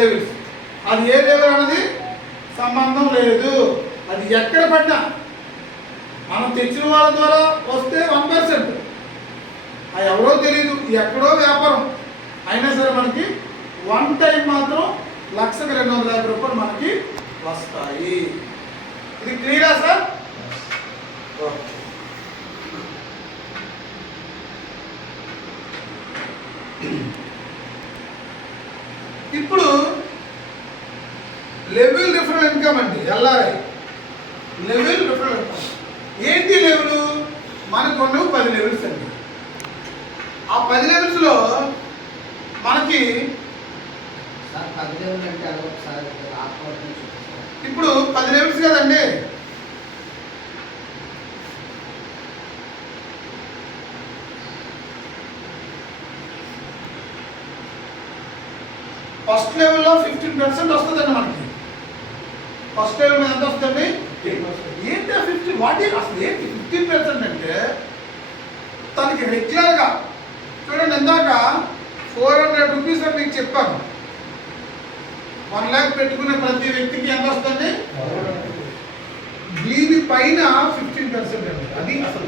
Levels. అది ఏ level అన్నది సంబంధం లేదు. అది ఎక్కడ పడినా మనం తెచ్చిన వాళ్ళ ద్వారా వస్తే 1%, అది ఎవరో తెలియదు, ఎక్కడో వ్యాపారం అయినా సరే మనకి వన్ టైం మాత్రం 1,250,000 రూపాయలు మనకి వస్తాయి. ఇది క్లియరా సార్? ఇప్పుడు లెవెల్ రిఫరల్ ఇన్కమ్ అండి, ఎల్ఆర్ఐ లెవెల్ రిఫరల్ ఇన్కమ్. ఏంటి లెవెల్? మనకు ఉన్నవి 10 లెవెల్స్ అండి. ఆ 10 లెవెల్స్లో మనకి ఇప్పుడు 10 లెవెల్స్ కదండి. ఫస్ట్ లెవెల్లో 15% వస్తుందండి మనకి. ఫస్ట్ లెవెల్ మీద ఎంత వస్తుంది? ఏంటి 50? వాట్ ఈజ్ అసలు ఏంటి 15% అంటే? తనకి రెగ్యులర్గా చూడండి, ఇందాక 400 రూపీస్ అని మీకు చెప్పాను. 1 lakh పెట్టుకునే ప్రతి వ్యక్తికి ఎంత వస్తుంది? దీని పైన 15% అండి. అది అసలు